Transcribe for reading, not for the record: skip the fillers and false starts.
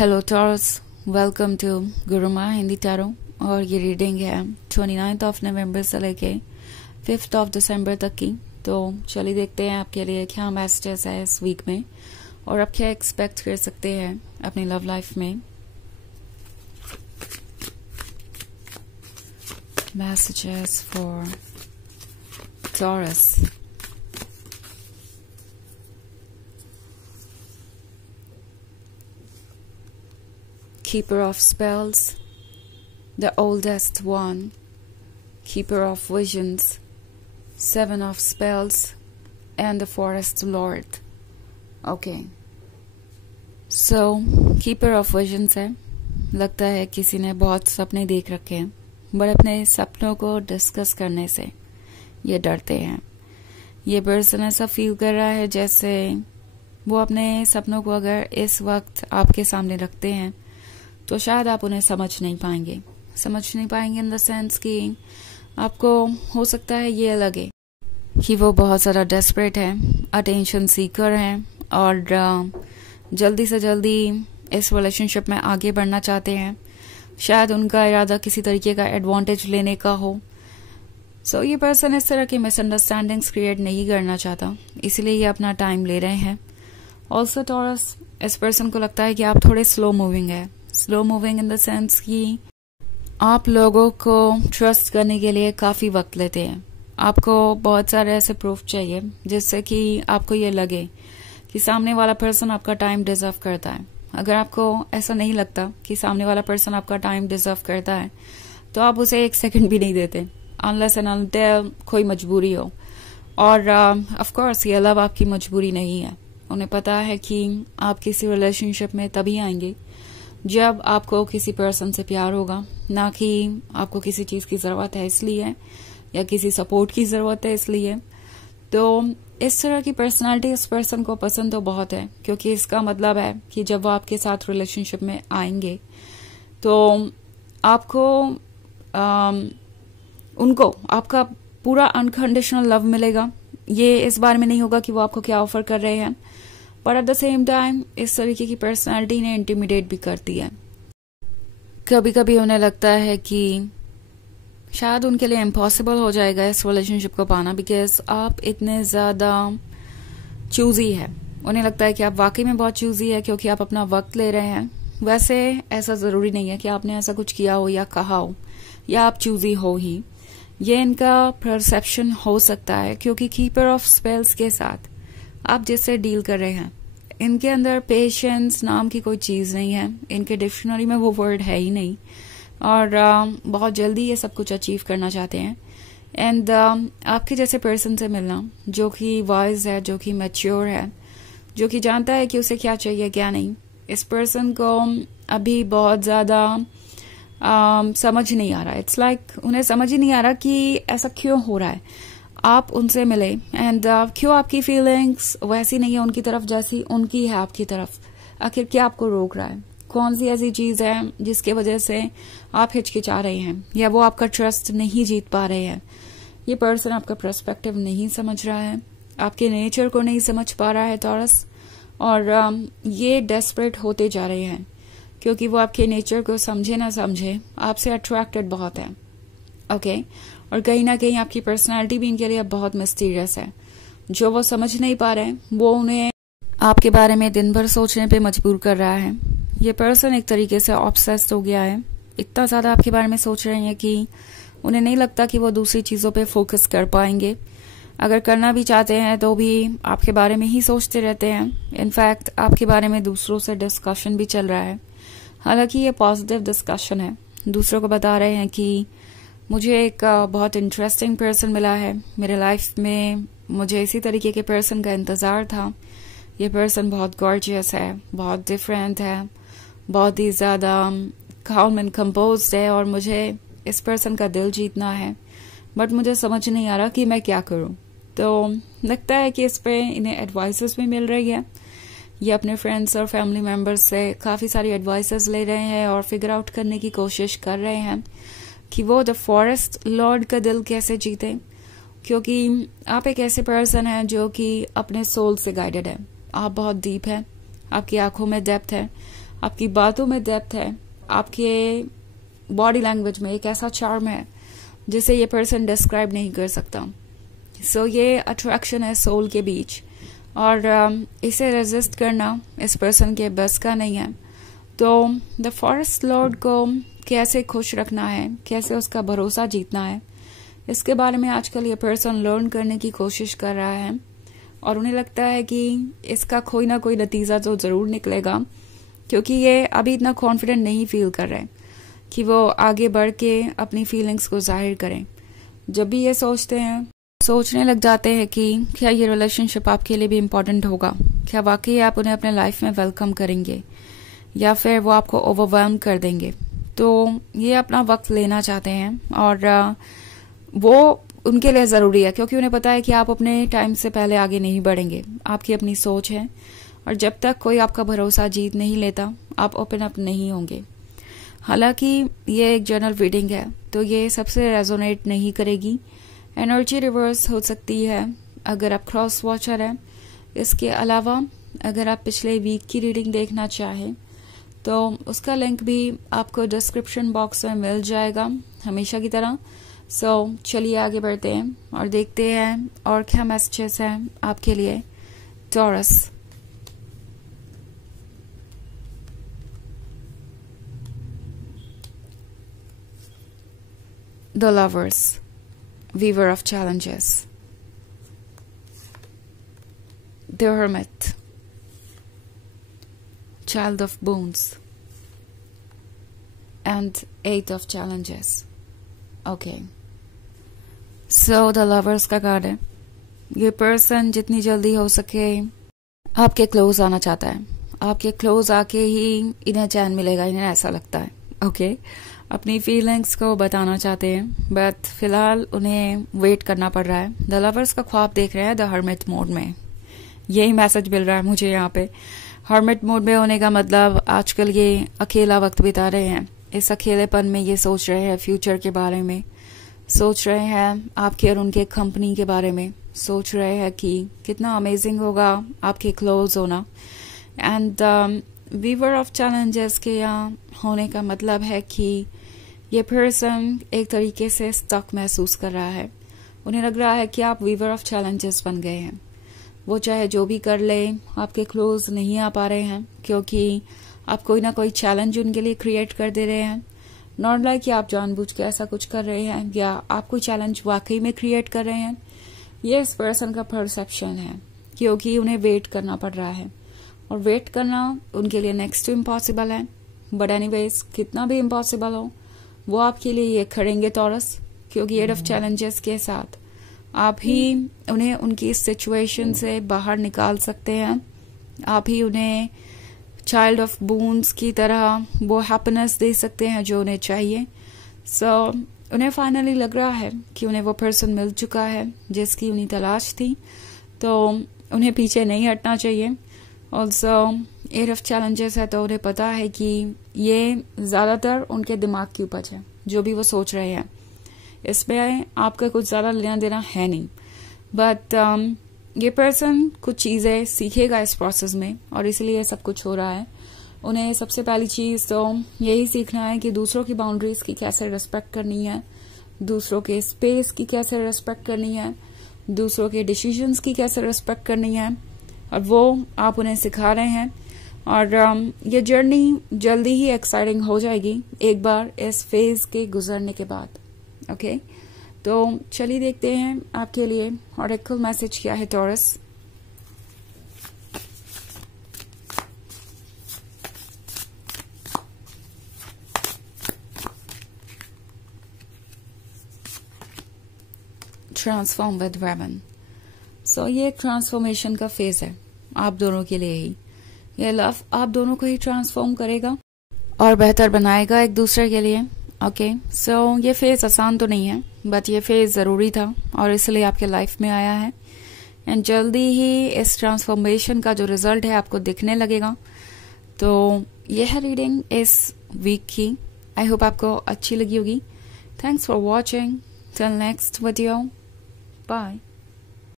Hello Taurus, welcome to Guruma Hindi tarot. और ये reading है 29 ऑफ नवंबर से लेके 5 ऑफ दिसंबर तक की। तो चलिए देखते हैं आपके लिए क्या मैसेजेस है इस वीक में और आप क्या एक्सपेक्ट कर सकते हैं अपनी लव लाइफ में। Messages for taurus. Keeper of spells, the oldest one, keeper of visions, 7 of spells, and the forest lord. Okay. So, keeper of visions है। लगता है किसी ने बहुत सपने देख रखे हैं, बट अपने सपनों को डिस्कस करने से ये डरते हैं। ये पर्सन ऐसा फील कर रहा है जैसे वो अपने सपनों को अगर इस वक्त आपके सामने रखते हैं तो शायद आप उन्हें समझ नहीं पाएंगे इन द सेंस कि आपको हो सकता है ये लगे कि वो बहुत ज़्यादा डेस्परेट है, अटेंशन सीकर हैं और जल्दी से जल्दी इस रिलेशनशिप में आगे बढ़ना चाहते हैं। शायद उनका इरादा किसी तरीके का एडवांटेज लेने का हो। सो ये पर्सन इस तरह की मिसअंडरस्टैंडिंग्स क्रिएट नहीं करना चाहता, इसलिए ये अपना टाइम ले रहे हैं। ऑल्सो टॉरस, इस पर्सन को लगता है कि आप थोड़े slow moving in the sense कि आप लोगों को ट्रस्ट करने के लिए काफी वक्त लेते हैं। आपको बहुत सारे ऐसे प्रूफ चाहिए जिससे कि आपको ये लगे कि सामने वाला पर्सन आपका टाइम डिजर्व करता है। अगर आपको ऐसा नहीं लगता कि सामने वाला पर्सन आपका टाइम डिजर्व करता है तो आप उसे एक सेकंड भी नहीं देते, अनलेस एंड अनटिल कोई मजबूरी हो। और ऑफ कोर्स ये लव आपकी मजबूरी नहीं है। उन्हें पता है कि आप किसी रिलेशनशिप में तभी आएंगे जब आपको किसी पर्सन से प्यार होगा, ना कि आपको किसी चीज की जरूरत है इसलिए या किसी सपोर्ट की जरूरत है इसलिए। तो इस तरह की पर्सनालिटी इस पर्सन को पसंद तो बहुत है, क्योंकि इसका मतलब है कि जब वो आपके साथ रिलेशनशिप में आएंगे तो आपको उनको आपका पूरा अनकंडीशनल लव मिलेगा। ये इस बारे में नहीं होगा कि वो आपको क्या ऑफर कर रहे हैं, पर एट द सेम टाइम इस तरीके की पर्सनालिटी ने इंटिमिडेट भी करती है। कभी कभी उन्हें लगता है कि शायद उनके लिए इम्पॉसिबल हो जाएगा इस रिलेशनशिप को पाना, बिकॉज आप इतने ज्यादा चूजी है। उन्हें लगता है कि आप वाकई में बहुत चूजी है क्योंकि आप अपना वक्त ले रहे हैं। वैसे ऐसा जरूरी नहीं है कि आपने ऐसा कुछ किया हो या कहा हो या आप चूजी हो ही। ये इनका परसेप्शन हो सकता है क्योंकि कीपर ऑफ स्पेल्स के साथ आप जिससे डील कर रहे हैं इनके अंदर पेशेंस नाम की कोई चीज नहीं है। इनके डिक्शनरी में वो वर्ड है ही नहीं और बहुत जल्दी ये सब कुछ अचीव करना चाहते हैं। एंड आपके जैसे पर्सन से मिलना जो कि वाइज है, जो कि मैच्योर है, जो कि जानता है कि उसे क्या चाहिए क्या नहीं, इस पर्सन को अभी बहुत ज्यादा समझ नहीं आ रहा। इट्स लाइक उन्हें समझ ही नहीं आ रहा कि ऐसा क्यों हो रहा है। आप उनसे मिले एंड क्यों आपकी फीलिंग्स वैसी नहीं है उनकी तरफ जैसी उनकी है आपकी तरफ। आखिर क्या आपको रोक रहा है? कौन सी ऐसी चीज है जिसकी वजह से आप हिचकिचा रहे हैं या वो आपका ट्रस्ट नहीं जीत पा रहे हैं? ये पर्सन आपका पर्सपेक्टिव नहीं समझ रहा है, आपके नेचर को नहीं समझ पा रहा है टॉरस। और ये डेस्परेट होते जा रहे हैं क्योंकि वो आपके नेचर को समझे ना समझे आपसे अट्रैक्टेड बहुत है। ओके और कहीं ना कहीं आपकी पर्सनालिटी भी इनके लिए बहुत मिस्टीरियस है। जो वो समझ नहीं पा रहे हैं वो उन्हें आपके बारे में दिन भर सोचने पे मजबूर कर रहा है। ये पर्सन एक तरीके से ऑब्सेस्ड हो गया है, इतना ज्यादा आपके बारे में सोच रहे हैं कि उन्हें नहीं लगता कि वो दूसरी चीजों पे फोकस कर पाएंगे। अगर करना भी चाहते हैं तो भी आपके बारे में ही सोचते रहते हैं। इनफैक्ट आपके बारे में दूसरों से डिस्कशन भी चल रहा है। हालांकि ये पॉजिटिव डिस्कशन है, दूसरों को बता रहे हैं कि मुझे एक बहुत इंटरेस्टिंग पर्सन मिला है मेरे लाइफ में, मुझे इसी तरीके के पर्सन का इंतजार था। ये पर्सन बहुत गॉर्जियस है, बहुत डिफरेंट है, बहुत ही ज्यादा काल्म एंड कंपोज्ड है और मुझे इस पर्सन का दिल जीतना है, बट मुझे समझ नहीं आ रहा कि मैं क्या करूं। तो लगता है कि इस पे इन्हें एडवाइसेस भी मिल रही है। ये अपने फ्रेंड्स और फैमिली मेंबर्स से काफी सारी एडवाइसेस ले रहे हैं और फिगर आउट करने की कोशिश कर रहे हैं कि वो द फॉरेस्ट लॉर्ड का दिल कैसे जीते, क्योंकि आप एक ऐसे पर्सन हैं जो कि अपने सोल से गाइडेड है। आप बहुत डीप है, आपकी आंखों में डेप्थ है, आपकी बातों में डेप्थ है, आपके बॉडी लैंग्वेज में एक ऐसा चार्म है जिसे ये पर्सन डिस्क्राइब नहीं कर सकता। सो ये अट्रैक्शन है सोल के बीच, और इसे रेजिस्ट करना इस पर्सन के बस का नहीं है। तो द फॉरेस्ट लॉर्ड को कैसे खुश रखना है, कैसे उसका भरोसा जीतना है, इसके बारे में आजकल ये पर्सन लर्न करने की कोशिश कर रहा है, और उन्हें लगता है कि इसका कोई ना कोई नतीजा तो जरूर निकलेगा, क्योंकि ये अभी इतना कॉन्फिडेंट नहीं फील कर रहे कि वो आगे बढ़ के अपनी फीलिंग्स को जाहिर करें। जब भी ये सोचने लग जाते हैं कि क्या ये रिलेशनशिप आपके लिए भी इम्पोर्टेंट होगा, क्या वाकई आप उन्हें अपने लाइफ में वेलकम करेंगे या फिर वो आपको ओवरवेल्म कर देंगे, तो ये अपना वक्त लेना चाहते हैं। और वो उनके लिए ज़रूरी है, क्योंकि उन्हें पता है कि आप अपने टाइम से पहले आगे नहीं बढ़ेंगे। आपकी अपनी सोच है, और जब तक कोई आपका भरोसा जीत नहीं लेता आप ओपन अप नहीं होंगे। हालांकि ये एक जनरल रीडिंग है, तो ये सबसे रेजोनेट नहीं करेगी। एनर्जी रिवर्स हो सकती है अगर आप क्रॉस वॉचर हैं। इसके अलावा अगर आप पिछले वीक की रीडिंग देखना चाहें तो उसका लिंक भी आपको डिस्क्रिप्शन बॉक्स में मिल जाएगा हमेशा की तरह। सो चलिए आगे बढ़ते हैं और देखते हैं और क्या मैसेजेस हैं आपके लिए taurus. The Lovers, Weaver of Challenges, The Hermit, Child of Boons, and Eight of Challenges. Okay. So the Lovers का कार्ड है। ये पर्सन जितनी जल्दी हो सके आपके क्लोज आना चाहता है। आपके क्लोज आके ही इन्हें चैन मिलेगा, इन्हें ऐसा लगता है। ओके अपनी फीलिंग्स को बताना चाहते हैं, बट फिलहाल उन्हें वेट करना पड़ रहा है। द लवर्स का ख्वाब देख रहे हैं द हर्मिट मोड में। यही मैसेज मिल रहा है मुझे यहाँ पे। हर्मिट मोड में होने का मतलब आजकल ये अकेला वक्त बिता रहे हैं। इस अकेलेपन में ये सोच रहे हैं फ्यूचर के बारे में, सोच रहे हैं आपके और उनके कंपनी के बारे में, सोच रहे हैं कि कितना अमेजिंग होगा आपके क्लोज होना। एंड वीवर ऑफ चैलेंजेस के यहाँ होने का मतलब है कि ये पर्सन एक तरीके से स्टक महसूस कर रहा है। उन्हें लग रहा है कि आप वीवर ऑफ चैलेंजेस बन गए हैं। वो चाहे जो भी कर ले आपके क्लोज नहीं आ पा रहे हैं, क्योंकि आप कोई ना कोई चैलेंज उनके लिए क्रिएट कर दे रहे हैं। नॉट लाइक कि आप जानबूझ के ऐसा कुछ कर रहे हैं या आप कोई चैलेंज वाकई में क्रिएट कर रहे हैं। ये इस पर्सन का परसेप्शन है, क्योंकि उन्हें वेट करना पड़ रहा है, और वेट करना उनके लिए नेक्स्ट टू इम्पॉसिबल है। बट एनीवेज कितना भी इम्पॉसिबल हो वो आपके लिए ये करेंगे टॉरस, क्योंकि एट ऑफ चैलेंजेस के साथ आप ही उन्हें उनकी सिचुएशन से बाहर निकाल सकते हैं। आप ही उन्हें चाइल्ड ऑफ बून्स की तरह वो हैप्पीनेस दे सकते हैं जो उन्हें चाहिए। सो उन्हें फाइनली लग रहा है कि उन्हें वो पर्सन मिल चुका है जिसकी उन्हें तलाश थी, तो उन्हें पीछे नहीं हटना चाहिए। ऑल्सो एट ऑफ चैलेंजेस है, तो उन्हें पता है कि ये ज्यादातर उनके दिमाग की उपज है। जो भी वो सोच रहे हैं इसमें आपका कुछ ज्यादा लेना देना है नहीं, बट ये पर्सन कुछ चीजें सीखेगा इस प्रोसेस में, और इसलिए सब कुछ हो रहा है। उन्हें सबसे पहली चीज तो यही सीखना है कि दूसरों की बाउंड्रीज की कैसे रिस्पेक्ट करनी है, दूसरों के स्पेस की कैसे रिस्पेक्ट करनी है, दूसरों के डिसीजंस की कैसे रिस्पेक्ट करनी है, और वो आप उन्हें सिखा रहे हैं। और ये जर्नी जल्दी ही एक्साइटिंग हो जाएगी एक बार इस फेज के गुजरने के बाद। ओके तो चलिए देखते हैं आपके लिए ऑरेकल मैसेज क्या है Taurus. Transform with women. So ये एक ट्रांसफॉर्मेशन का फेज है आप दोनों के लिए ही। ये लव आप दोनों को ही ट्रांसफॉर्म करेगा और बेहतर बनाएगा एक दूसरे के लिए। ओके सो ये फेज आसान तो नहीं है, बट ये फेज जरूरी था और इसलिए आपके लाइफ में आया है। एंड जल्दी ही इस ट्रांसफॉर्मेशन का जो रिजल्ट है आपको दिखने लगेगा। तो यह है रीडिंग इस वीक की। आई होप आपको अच्छी लगी होगी। Thanks for watching. Till next video, bye.